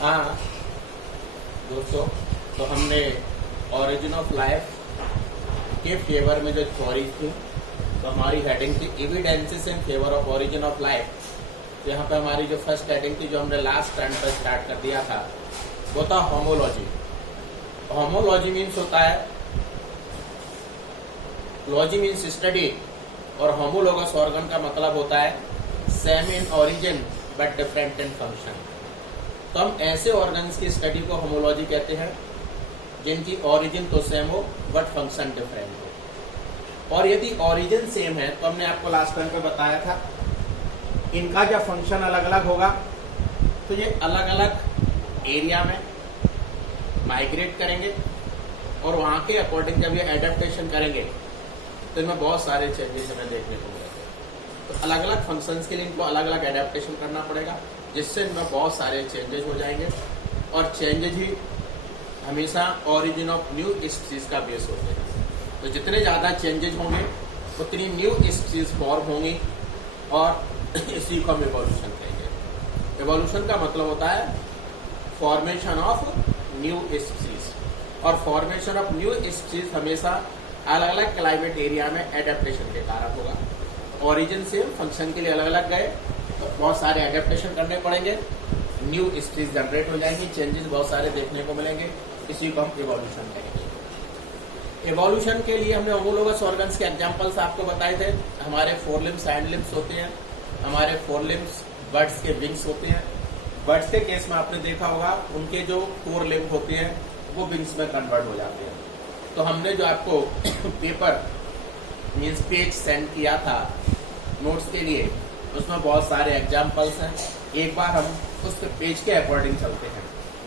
हाँ दोस्तों, तो हमने ओरिजिन ऑफ लाइफ के फेवर में जो थ्योरीज थी, तो हमारी हेडिंग थी evidences in favour of origin of life. तो यहाँ पे हमारी जो फर्स्ट हेडिंग थी, जो हमने लास्ट टाइम पर स्टार्ट कर दिया था, वो था होमोलॉजी। होमोलॉजी मीन्स होता है, लॉजी मीन्स स्टडी, और होमोलोगस ऑर्गन का मतलब होता है same in origin but different in function. तो हम ऐसे ऑर्गन्स की स्टडी को होमोलॉजी कहते हैं जिनकी ओरिजिन तो सेम हो बट फंक्शन डिफरेंट हो। और यदि ओरिजिन सेम है, तो हमने आपको लास्ट टाइम पे बताया था, इनका जब फंक्शन अलग अलग होगा तो ये अलग अलग एरिया में माइग्रेट करेंगे, और वहां के अकॉर्डिंग जब ये एडेप्टेशन करेंगे तो इनमें बहुत सारे चेंजेस हमें देखने को मिलेंगे। तो अलग अलग फंक्शंस के लिए इनको अलग अलग एडेप्टेशन करना पड़ेगा, जिससे इनमें बहुत सारे चेंजेस हो जाएंगे, और चेंजेस ही हमेशा ओरिजिन ऑफ न्यू स्पीसीज का बेस होते हैं। तो जितने ज़्यादा चेंजेस होंगे उतनी न्यू स्पीसीज फॉर्म होंगी, और इसी को हम एवोल्यूशन कहेंगे। एवोल्यूशन का मतलब होता है फॉर्मेशन ऑफ न्यू स्पीसीज, और फॉर्मेशन ऑफ न्यू स्पीसीज हमेशा अलग अलग क्लाइमेट एरिया में एडेप्टेशन के कारण होगा। ओरिजिन से फंक्शन के लिए अलग अलग गए तो बहुत सारे एडेप्टेशन करने पड़ेंगे, न्यू स्पीसीज जनरेट हो जाएंगी, चेंजेस बहुत सारे देखने को मिलेंगे, इसी को हम एवोल्यूशन कहेंगे। एवोल्यूशन के लिए हमने होमोलोगस ऑर्गन्स के एग्जांपल्स आपको बताए थे। हमारे फोर लिम्स हाइंड लिम्स होते हैं, हमारे फोर लिम्स बर्ड्स के विंग्स होते हैं। बर्ड्स के केस में आपने देखा होगा उनके जो फोर लिम्ब होते हैं वो विंग्स में कन्वर्ट हो जाते हैं। तो हमने जो आपको पेपर मीन्स पेज सेंड किया था नोट्स के लिए, उसमें बहुत सारे एग्जाम्पल्स हैं। एक बार हम उस पेज के अकॉर्डिंग चलते हैं।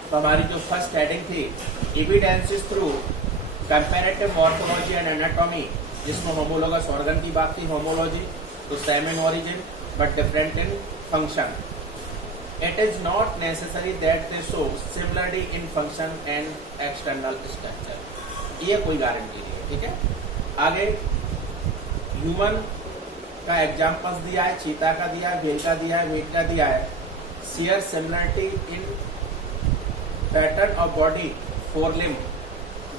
तो हमारी जो फर्स्ट हेडिंग थी evidences through comparative morphology and anatomy, जिसमें होमोलोगस ऑर्गन की बात थी। होमोलॉजी तो same in origin but different in function. It is not necessary that they show similarity in function and external structure, ये कोई guarantee नहीं है, ठीक है। आगे ह्यूमन का एग्जाम्पल्स दिया है, चीता का दिया है, भेल का दिया है, मीट का दिया है। Share similarity in pattern of body forelimb,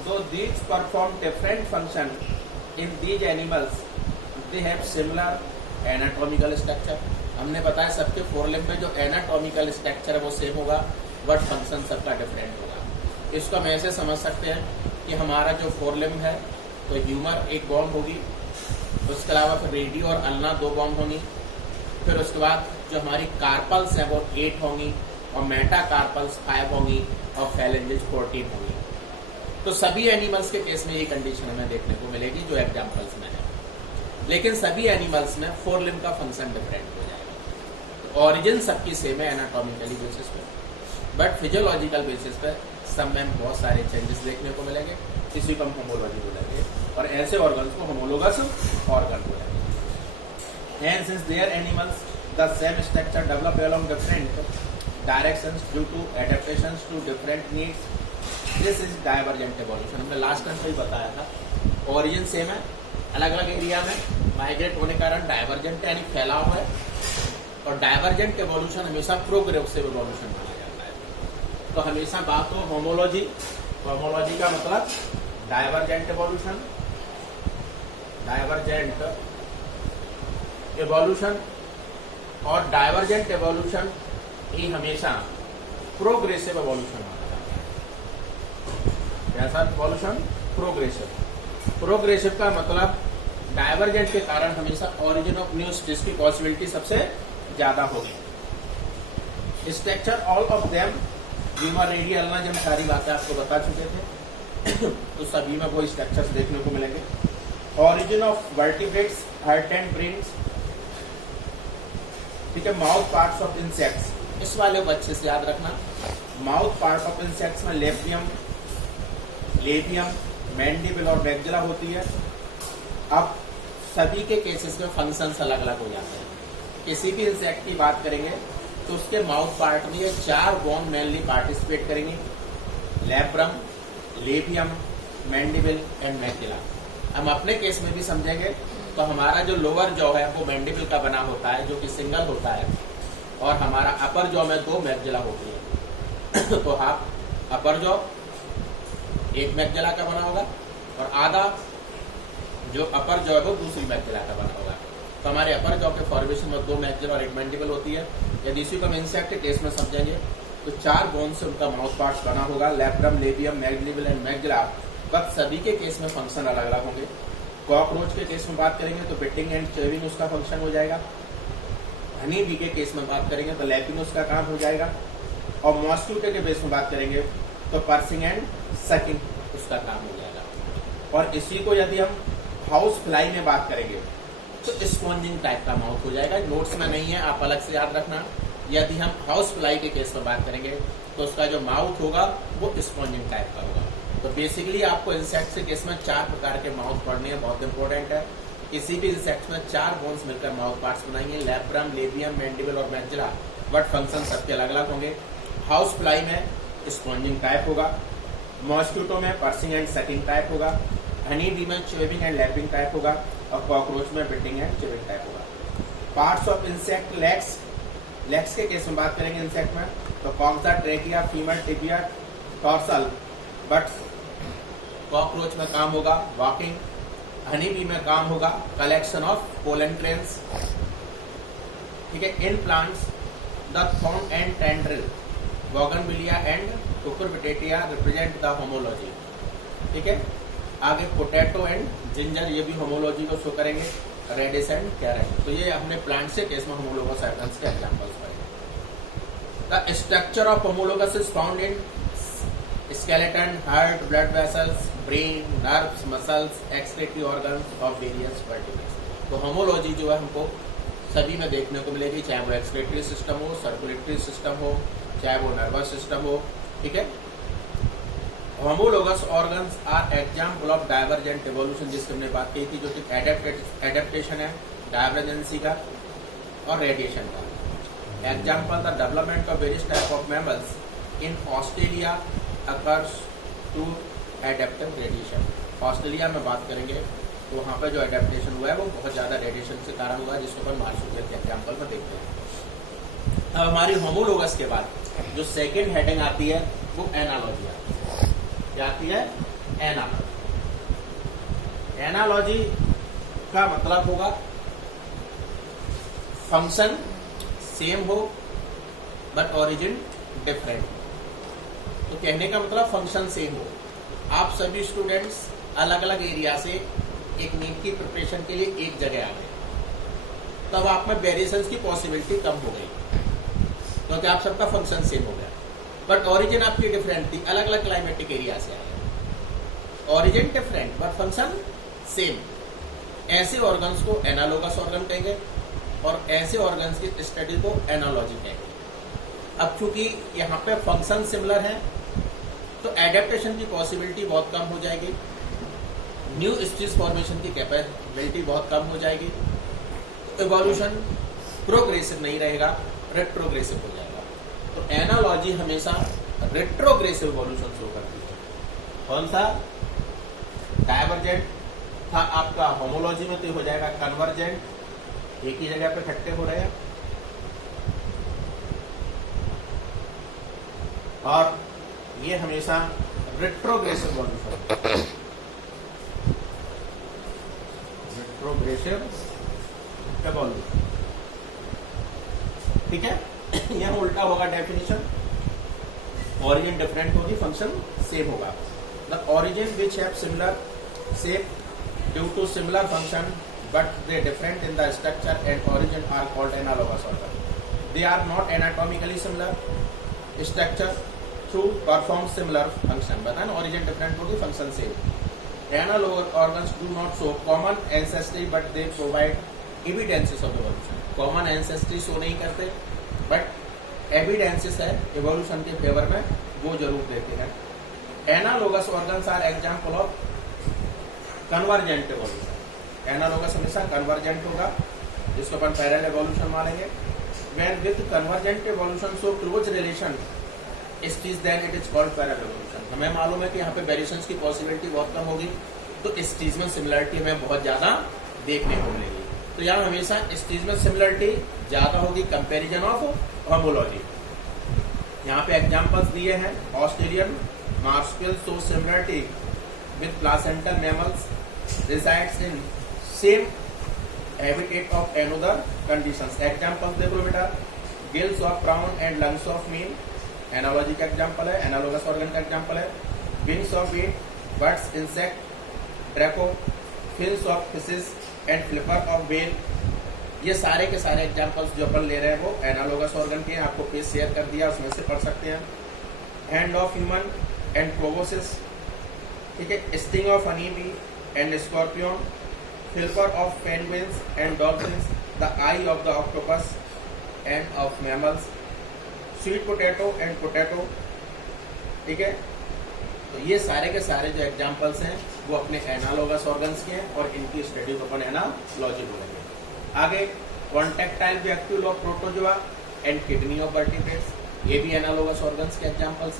though these perform different function in these animals, they have similar anatomical structure. हमने बताया सबके फोर लिम्ब में जो एनाटॉमिकल स्ट्रक्चर है वो सेम होगा, बट फंक्शन सबका डिफरेंट होगा। इसको हम ऐसे समझ सकते हैं कि हमारा जो फोर लिम्ब है, तो ह्यूमर एक बॉन होगी, उसके अलावा फिर रेडियो और अल्ना दो बॉम्ब होंगी, फिर उसके बाद जो हमारी कार्पल्स हैं वो 8 होंगी, और मेटा कार्पल्स 5 होंगी, और फैलेंजेस 14 होंगी। तो सभी एनिमल्स के केस में ये कंडीशन हमें देखने को मिलेगी जो एग्जाम्पल्स में है। लेकिन सभी एनिमल्स में फोर लिम्ब का फंक्शन डिफरेंट हो जाएगा। तो ओरिजिन सबकी सेम है एनाटॉमिकली बेसिस पे, बट फिजियोलॉजिकल बेसिस पे सब में बहुत सारे चेंजेस देखने को मिलेंगे, इसी को हम होमोलॉजी बोलेंगे, और ऐसे ऑर्गन्स को होमोलोगस ऑर्गन बोलेंगे। Hence, since their animals the same structure develop along different directions due to adaptations to different needs, this is divergent evolution। हमने लास्ट टाइम भी बताया था, ओरिजिन सेम है, अलग अलग एरिया में माइग्रेट होने के कारण डाइवर्जेंट यानी फैलाव है, और डाइवर्जेंट एवोल्यूशन हमेशा प्रोग्रेसिव एवोल्यूशन माना जाता है। तो हमेशा बात हो होमोलॉजी, होमोलॉजी का मतलब डाइवर्जेंट एवोल्यूशन, डाइवर्जेंट एवोल्यूशन, और डाइवर्जेंट एवोल्यूशन ही हमेशा प्रोग्रेसिव एवोल्यूशन माना जाता है। कैसा एवोल्यूशन? प्रोग्रेसिव। प्रोग्रेसिव का मतलब डाइवर्जेंट के कारण हमेशा ओरिजिन ऑफ न्यू स्पीसीज की पॉसिबिलिटी सबसे ज्यादा होगी। Structure all of them, humour radio ulna, जब सारी बातें आपको बता चुके थे तो सभी में वो स्ट्रक्चर्स देखने को मिलेंगे। Origin of vertebrates, heart and brains, ठीक है। माउथ पार्ट्स ऑफ इंसेक्ट्स, इस वाले को अच्छे से याद रखना। माउथ पार्ट ऑफ इंसेक्ट्स में लेबियम, मैंडिबल और मैग्जिला होती है। अब सभी के केसेस में फंक्शंस अलग अलग हो जाते हैं। किसी भी इंसेक्ट की बात करेंगे तो उसके माउथ पार्ट में ये 4 बोन मेनली पार्टिसिपेट करेंगे, labrum, labium, mandible and maxilla. हम अपने केस में भी समझेंगे तो हमारा जो लोअर जॉ है वो मैंडिबल का बना होता है, जो कि सिंगल होता है, और हमारा अपर जॉ में 2 मैग्जिला होती है। तो हाफ अपर जॉ एक मैगजेला का बना होगा और आधा जो अपर जॉ है वो दूसरी मैगजेला का बना होगा। तो हमारे अपर जॉ के फॉर्मेशन में 2 मैगजेल और 1 मैंडिबल होती है। यदि इसी को हम इंसेक्ट के केस में समझेंगे तो 4 बोन से उनका माउथ पार्ट्स बना होगा, लैब्रम, लेबियम, मैग्नीबल एंड मैगजेला। बट सभी के केस में फंक्शन अलग अलग होंगे। कॉकरोच के केस में बात करेंगे तो बिटिंग एंड चेविंग उसका फंक्शन हो जाएगा। हनी बी के केस में बात करेंगे तो लैपिंग उसका काम हो जाएगा। और मॉस्किटो के केस में बात करेंगे तो पर्सिंग एंड सकिंग उसका काम हो जाएगा। और इसी को यदि हम हाउस फ्लाई में बात करेंगे तो स्पॉन्जिंग टाइप का माउथ हो जाएगा। नोट्स में नहीं है, आप अलग से याद रखना। यदि हम हाउस फ्लाई के केस में बात करेंगे तो उसका जो माउथ होगा वो स्पॉन्जिंग टाइप का होगा। तो बेसिकली आपको इंसेक्ट के केस में 4 प्रकार के माउथ पढ़ने हैं, बहुत इंपॉर्टेंट है। किसी भी इंसेक्ट में 4 बोन्स मिलकर माउथ पार्ट्स बनाएंगे, लैब्रम, लेबियम, मैंडिबल और मैगजेला। बट फंक्शन सबके अलग अलग होंगे। हाउस फ्लाई में स्पॉन्जिंग टाइप होगा, मॉस्किटो में पर्सिंग एंड सकिंग टाइप होगा, हनी बी में चेविंग एंड लैपिंग टाइप होगा और कॉकरोच में बिटिंग एंड चेविंग टाइप होगा। पार्ट्स ऑफ इंसेक्ट लेग्स के केस में बात करेंगे इंसेक्ट में तो coxa, trachea, femur, tibia, tarsal. But cockroach में काम होगा वॉकिंग, हनी बी में काम होगा कलेक्शन ऑफ पोलन ग्रेन्स। ठीक है। In plants the thorn and tendril, bougainvillea and cucurbitaceae represent the homology. ठीक है। आगे पोटैटो एंड जिंजर, ये भी होमोलॉजी को शो करेंगे, रेडिस एंड कैरेट। तो ये हमने प्लांट से केस में होमोलोगस एडवांस के एग्जांपल्स पढ़े। The structure of homologous is found in skeleton, heart, blood vessels, brain, nerves, muscles, excretory organs of various vertebrates। तो होमोलॉजी जो है हमको सभी में देखने को मिलेगी, चाहे वो एक्सक्रेटरी सिस्टम हो, सर्कुलेटरी सिस्टम हो, चाहे वो नर्वस सिस्टम हो। ठीक है। Homologous organs are example of divergent evolution, जिसकी हमने बात की थी, जो कि एडेप्टेशन है डाइवर्जेंसी का और रेडिएशन का। Example the development of various type of mammals in Australia occurs to adaptive radiation. Australia में बात करेंगे तो वहाँ पे जो एडेप्टेशन हुआ है वो बहुत ज़्यादा रेडिएशन से कारण हुआ है, जिसको अपन मार्शल के एग्जाम्पल में देखते हैं। अब हमारी होमोलोगस के बाद जो सेकेंड हेडिंग आती है वो एनालॉजी आती है। क्या आती है? एनालॉजी। एनालॉजी का मतलब होगा फंक्शन सेम हो बट ओरिजिन डिफरेंट। तो कहने का मतलब फंक्शन सेम हो। आप सभी स्टूडेंट्स अलग अलग एरिया से एक नीट की प्रिपरेशन के लिए एक जगह आ गए, तब आप में वेरिएशंस की पॉसिबिलिटी कम हो गई क्योंकि आप सबका फंक्शन सेम हो गया। बट ओरिजिन आपकी डिफरेंट थी, अलग अलग क्लाइमेटिक एरिया से आए। Origin different but function same. ऐसे ऑर्गन्स को एनालोगस ऑर्गन कहेंगे और ऐसे ऑर्गन्स की स्टडी को एनालॉजी कहेंगे। अब चूंकि यहाँ पे फंक्शन सिमिलर है तो एडेप्टेशन की पॉसिबिलिटी बहुत कम हो जाएगी, न्यू स्पीशीज फॉर्मेशन की कैपेबिलिटी बहुत कम हो जाएगी। तो इवोल्यूशन प्रोग्रेसिव नहीं रहेगा, रेट्रोग्रेसिव हो जाएगा। तो एनालॉजी हमेशा रेट्रोग्रेसिव इवोल्यूशन शो करती है। कौन सा? डाइवर्जेंट था आपका होमोलॉजी में, तो हो जाएगा कन्वर्जेंट, एक ही जगह पे इकट्ठे हो रहे हैं। और ये हमेशा रेट्रोग्रेसिव इवोल्यूशन, रेट्रोग्रेसिव इवोल्यूशन। ठीक है। यह उल्टा होगा डेफिनेशन, ओरिजिन डिफरेंट होगी, फंक्शन सेम होगा। The origin which have similar shape due to similar function but they different in the structure and origin are called analogous organ. They are not anatomically similar structure through perform similar function. बताए ना, origin different होगी, function same. Analog organs do not show common ancestry but they provide evidences of evolution. Common ancestry show नहीं करते but evidences है evolution के favour में, वो जरूर देते हैं। Analogous organs are example of convergent evolution. Analogous हमेशा कन्वर्जेंट होगा, जिसको अपन पैरेलल इवोल्यूशन मानेंगे। When with convergent evolution show close relation species then it is called parallel evolution. हमें मालूम है कि यहाँ पे वेरिएशंस की पॉसिबिलिटी बहुत कम होगी, तो इस चीज में सिमिलरिटी हमें बहुत ज्यादा देखने को मिलेगी। तो यहाँ हमेशा इस चीज में सिमिलरिटी ज्यादा होगी, कंपैरिजन ऑफ होमोलॉजी। यहाँ पे एग्जांपल्स दिए हैं। Australian marsupial show similarity with placental mammals resides in same habitat of another conditions. Examples देख लो बेटा, gills of prawn and lungs of मीन एनालॉजी का एग्जांपल है, एनालोगस ऑर्गन का एग्जांपल है। Wings of bat, birds, insect, Draco, fins of fishes and flipper of whale. ये सारे के सारे एग्जांपल्स जो अपन ले रहे हैं वो एनालोगस ऑर्गन के हैं। आपको पेज शेयर कर दिया, उसमें से पढ़ सकते हैं। Hand of human and proboscis, ठीक है। Sting of honey bee and scorpion, flipper of penguins and dolphins, the I of the octopus end of mammals, sweet potato and potato, ठीक है। तो ये सारे के सारे जो एग्जांपल्स हैं वो अपने एनालोगस ऑर्गन्स के हैं और इनकी स्टडी को अपन एनालॉजी बोलेंगे। आगे contractile reactive of protozoa and kidney of vertebrates, ये भी एनालोगस ऑर्गन्स के एग्जांपल्स हैं।